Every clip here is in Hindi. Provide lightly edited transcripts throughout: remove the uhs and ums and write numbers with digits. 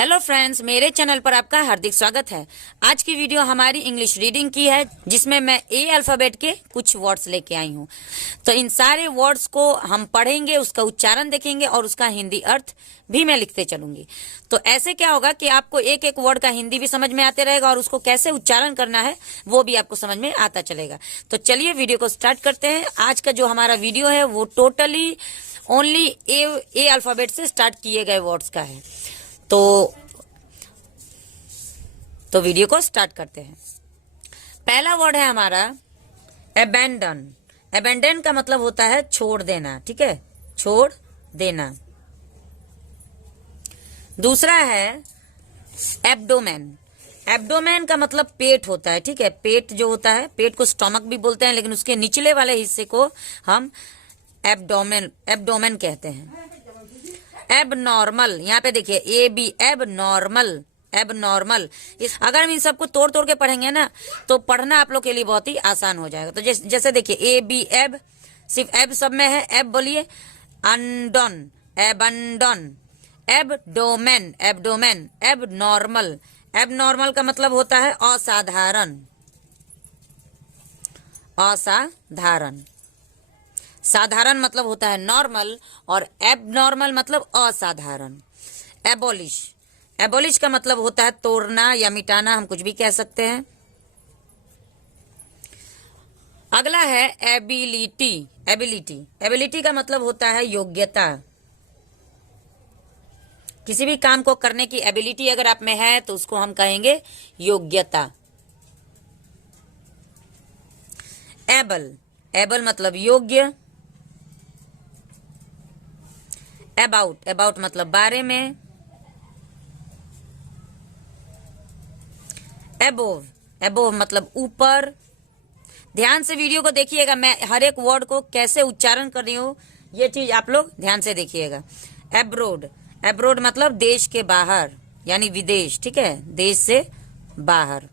हेलो फ्रेंड्स, मेरे चैनल पर आपका हार्दिक स्वागत है। आज की वीडियो हमारी इंग्लिश रीडिंग की है, जिसमें मैं ए अल्फाबेट के कुछ वर्ड्स लेके आई हूँ। तो इन सारे वर्ड्स को हम पढ़ेंगे, उसका उच्चारण देखेंगे और उसका हिंदी अर्थ भी मैं लिखते चलूंगी। तो ऐसे क्या होगा कि आपको एक एक वर्ड का हिंदी भी समझ में आते रहेगा और उसको कैसे उच्चारण करना है वो भी आपको समझ में आता चलेगा। तो चलिए वीडियो को स्टार्ट करते हैं। आज का जो हमारा वीडियो है वो टोटली ओनली ए अल्फाबेट से स्टार्ट किए गए वर्ड्स का है। तो वीडियो को स्टार्ट करते हैं। पहला वर्ड है हमारा अबैंडन। अबैंडन का मतलब होता है छोड़ देना, ठीक है, छोड़ देना। दूसरा है एब्डोमेन। एब्डोमेन का मतलब पेट होता है, ठीक है। पेट जो होता है, पेट को स्टमक भी बोलते हैं, लेकिन उसके निचले वाले हिस्से को हम एब्डोमेन कहते हैं। एब नॉर्मल, यहाँ पे देखिए ए बी, एब नॉर्मल, एब नॉर्मल। अगर हम इन सबको तोड़ तोड़ के पढ़ेंगे ना तो पढ़ना आप लोग के लिए बहुत ही आसान हो जाएगा। तो जैसे देखिए ए बी एब, सिर्फ एब सब में है। एब बोलिए अंडन, एबंडन, एबडोमेन, एबडोमेन, एब नॉर्मल। एब नॉर्मल का मतलब होता है असाधारण, असाधारण। साधारण मतलब होता है नॉर्मल और एबनॉर्मल मतलब असाधारण। एबोलिश, एबोलिश का मतलब होता है तोड़ना या मिटाना, हम कुछ भी कह सकते हैं। अगला है एबिलिटी। एबिलिटी, एबिलिटी का मतलब होता है योग्यता। किसी भी काम को करने की एबिलिटी अगर आप में है तो उसको हम कहेंगे योग्यता। एबल, एबल मतलब योग्य। अबाउट, अबाउट मतलब बारे में। एबोव, एबोव मतलब ऊपर। ध्यान से वीडियो को देखिएगा, मैं हर एक वर्ड को कैसे उच्चारण कर रही हूँ ये चीज आप लोग ध्यान से देखिएगा। एब्रोड, एब्रोड मतलब देश के बाहर, यानी विदेश, ठीक है, देश से बाहर।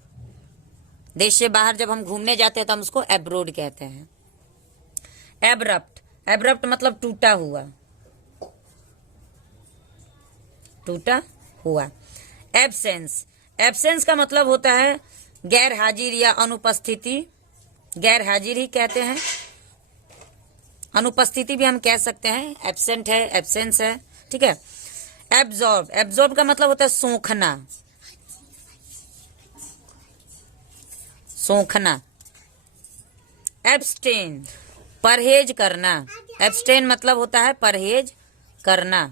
देश से बाहर जब हम घूमने जाते हैं तो हम उसको एब्रोड कहते हैं। एब्रप्ट, एब्रप्ट मतलब टूटा हुआ, टूटा हुआ। एब्सेंस, एब्सेंस का मतलब होता है गैर हाजिर या अनुपस्थिति। गैर हाजिर ही कहते हैं, अनुपस्थिति भी हम कह सकते हैं। एब्सेंट है, एब्सेंस है, ठीक है। एब्जॉर्ब, एब्जॉर्ब का मतलब होता है सोखना, सोखना। एब्सटेन, परहेज करना। एब्सटेन मतलब होता है परहेज करना।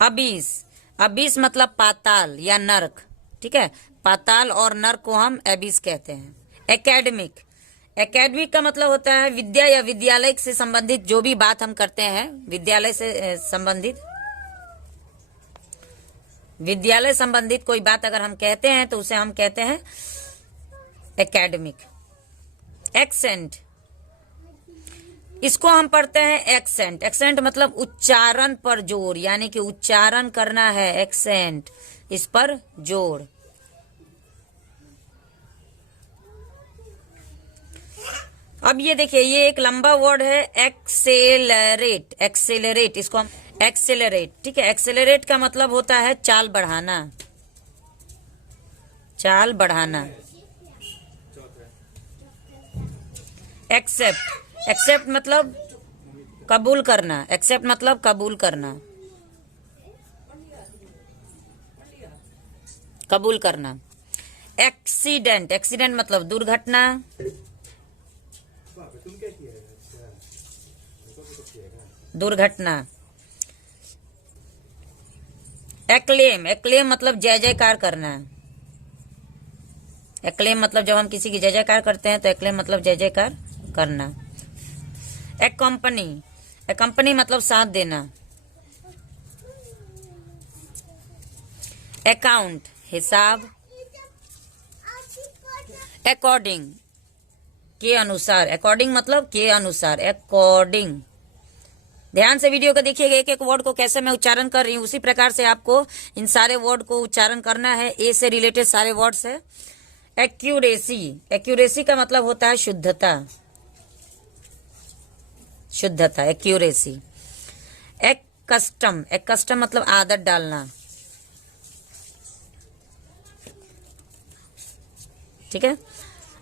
अबीस, अबीस मतलब पाताल या नरक, ठीक है। पाताल और नरक को हम एबीस कहते हैं। एकेडमिक, एकेडमिक का मतलब होता है विद्या या विद्यालय से संबंधित जो भी बात हम करते हैं, विद्यालय से संबंधित, विद्यालय संबंधित कोई बात अगर हम कहते हैं तो उसे हम कहते हैं एकेडमिक। एक्सेंट, इसको हम पढ़ते हैं एक्सेंट। एक्सेंट मतलब उच्चारण पर जोर, यानी कि उच्चारण करना है, एक्सेंट, इस पर जोर। अब ये देखिए, ये एक लंबा वर्ड है एक्सेलरेट। एक्सेलरेट, इसको हम एक्सेलरेट, ठीक है। एक्सेलरेट का मतलब होता है चाल बढ़ाना, चाल बढ़ाना। एक्सेप्ट, एक्सेप्ट मतलब कबूल करना। एक्सेप्ट मतलब कबूल करना, कबूल करना। एक्सीडेंट, एक्सीडेंट मतलब दुर्घटना। दुर्घटना। एक्लेम, एक्लेम मतलब जय जयकार करना। एक्लेम मतलब जब हम किसी की जय जयकार करते हैं तो एक्लेम मतलब जय जयकार करना। एक्कम्पनी, एक्कम्पनी मतलब साथ देना। अकाउंट, हिसाब। अकॉर्डिंग, के अनुसार। अकॉर्डिंग मतलब के अनुसार, अकॉर्डिंग। ध्यान से वीडियो को देखिएगा, एक एक वर्ड को कैसे मैं उच्चारण कर रही हूँ उसी प्रकार से आपको इन सारे वर्ड को उच्चारण करना है। ए से रिलेटेड सारे वर्ड्स है। एक्यूरेसी, एक्यूरेसी का मतलब होता है शुद्धता, शुद्धता, एक्यूरेसी। कस्टम, एक कस्टम मतलब आदत डालना, ठीक है।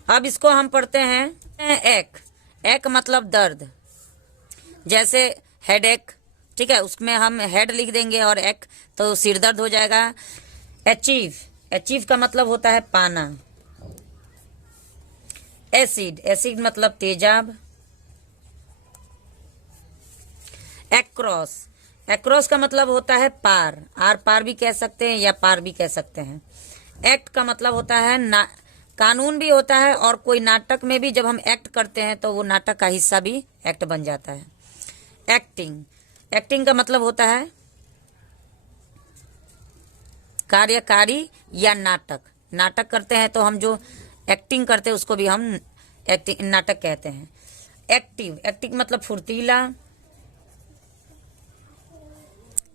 अब इसको हम पढ़ते हैं एक, एक मतलब दर्द, जैसे हेड एक, ठीक है, उसमें हम हेड लिख देंगे और एक तो सिर दर्द हो जाएगा। अचीव, अचीव का मतलब होता है पाना। एसिड, एसिड मतलब तेजाब। एक्रॉस, एक्रॉस का मतलब होता है पार, आर पार भी कह सकते हैं या पार भी कह सकते हैं। एक्ट का मतलब होता है कानून भी होता है, और कोई नाटक में भी जब हम एक्ट करते हैं तो वो नाटक का हिस्सा भी एक्ट बन जाता है। एक्टिंग, एक्टिंग का मतलब होता है कार्यकारी या नाटक, नाटक करते हैं तो हम जो एक्टिंग करते हैं उसको भी हम एक्टिंग नाटक कहते हैं। एक्टिव, एक्टिव मतलब फुर्तीला,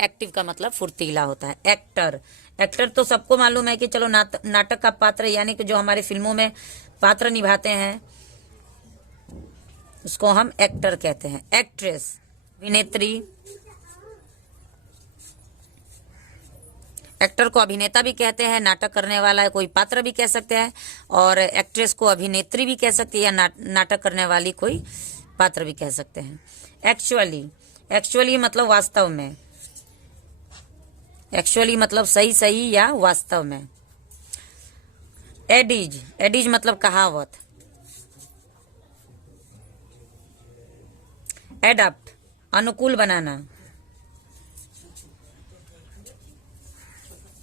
एक्टिव का मतलब फुर्तीला होता है। एक्टर, एक्टर तो सबको मालूम है कि चलो नाटक का पात्र, यानी कि जो हमारे फिल्मों में पात्र निभाते हैं उसको हम एक्टर कहते हैं। एक्ट्रेस, अभिनेत्री, एक्टर को अभिनेता भी कहते हैं, नाटक करने वाला कोई पात्र भी कह सकते हैं, और एक्ट्रेस को अभिनेत्री भी कह सकती है या नाटक करने वाली कोई पात्र भी कह सकते हैं। एक्चुअली, एक्चुअली मतलब वास्तव में, एक्चुअली मतलब सही सही या वास्तव में। एडीज, एडीज मतलब कहावत। एडप्ट, अनुकूल बनाना,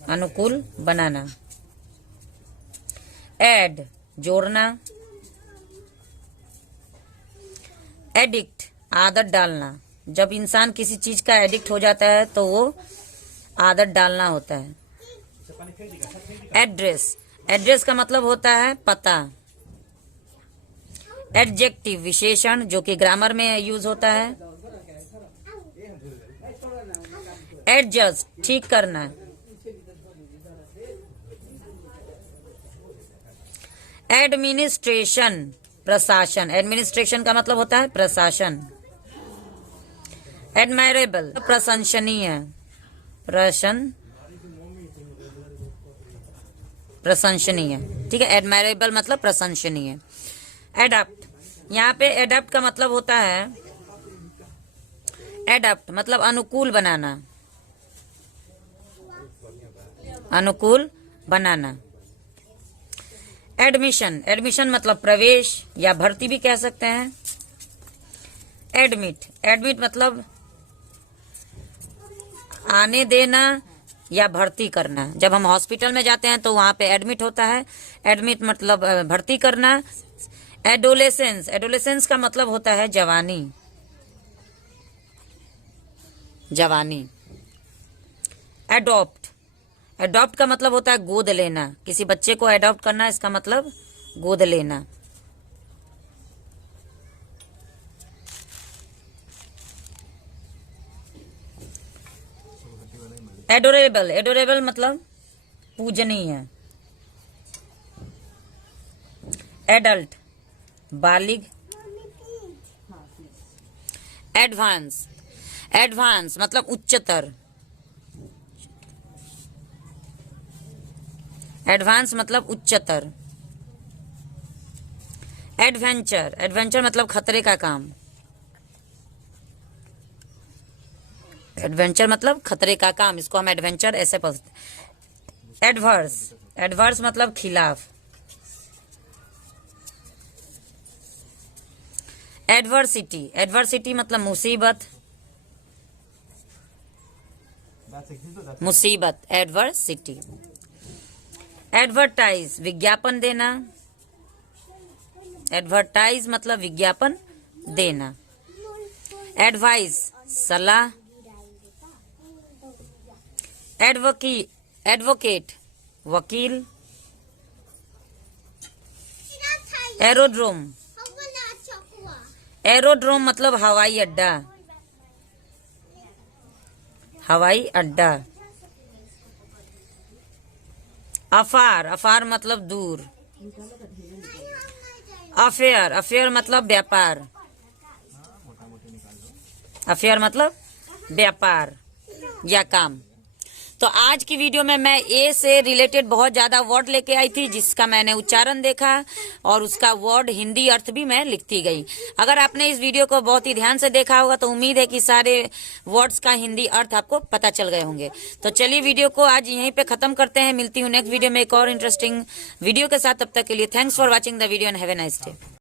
अनुकूल बनाना। ऐड, जोड़ना। एडिक्ट, आदत डालना, जब इंसान किसी चीज का एडिक्ट हो जाता है तो वो आदत डालना होता है। एड्रेस, एड्रेस का मतलब होता है पता। एडजेक्टिव, विशेषण जो कि ग्रामर में यूज होता है। एडजस्ट, ठीक करना। एडमिनिस्ट्रेशन, प्रशासन, एडमिनिस्ट्रेशन का मतलब होता है प्रशासन। एडमायरेबल, प्रशंसनीय, प्रशंसनीय, ठीक है। एडमायरेबल मतलब प्रशंसनीय। एडप्ट, यहाँ पे एडप्ट का मतलब होता है, एडप्ट मतलब अनुकूल बनाना, अनुकूल बनाना। एडमिशन, एडमिशन मतलब प्रवेश या भर्ती भी कह सकते हैं। एडमिट, एडमिट मतलब आने देना या भर्ती करना, जब हम हॉस्पिटल में जाते हैं तो वहां पे एडमिट होता है, एडमिट मतलब भर्ती करना। एडोलेसेंस, एडोलेसेंस का मतलब होता है जवानी, जवानी। एडॉप्ट, एडॉप्ट का मतलब होता है गोद लेना, किसी बच्चे को एडॉप्ट करना, इसका मतलब गोद लेना। एडोरेबल, एडोरेबल मतलब पूजनीय। एडल्ट, बालिग। एडवांस, एडवांस मतलब उच्चतर, एडवांस मतलब उच्चतर। एडवेंचर, एडवेंचर मतलब खतरे का काम, एडवेंचर मतलब खतरे का काम, इसको हम एडवेंचर ऐसे पढ़ते। एडवर्स, एडवर्स मतलब खिलाफ। एडवर्सिटी, एडवर्सिटी मतलब मुसीबत, मुसीबत, एडवर्सिटी। एडवर्टाइज, विज्ञापन देना, एडवर्टाइज मतलब विज्ञापन देना। एडवाइस, सलाह। एडवोकेट, वकील। एरोड्रोम, एरोड्रोम मतलब हवाई अड्डा, हवाई अड्डा। अफार, अफार मतलब दूर। अफेयर, अफेयर मतलब व्यापार, अफेयर मतलब व्यापार या काम। तो आज की वीडियो में मैं ए से रिलेटेड बहुत ज्यादा वर्ड लेके आई थी, जिसका मैंने उच्चारण देखा और उसका वर्ड हिंदी अर्थ भी मैं लिखती गई। अगर आपने इस वीडियो को बहुत ही ध्यान से देखा होगा तो उम्मीद है कि सारे वर्ड्स का हिंदी अर्थ आपको पता चल गए होंगे। तो चलिए वीडियो को आज यहीं पे खत्म करते हैं। मिलती हूँ नेक्स्ट वीडियो में एक और इंटरेस्टिंग वीडियो के साथ। तब तक के लिए thanks for watching the video and have a nice day.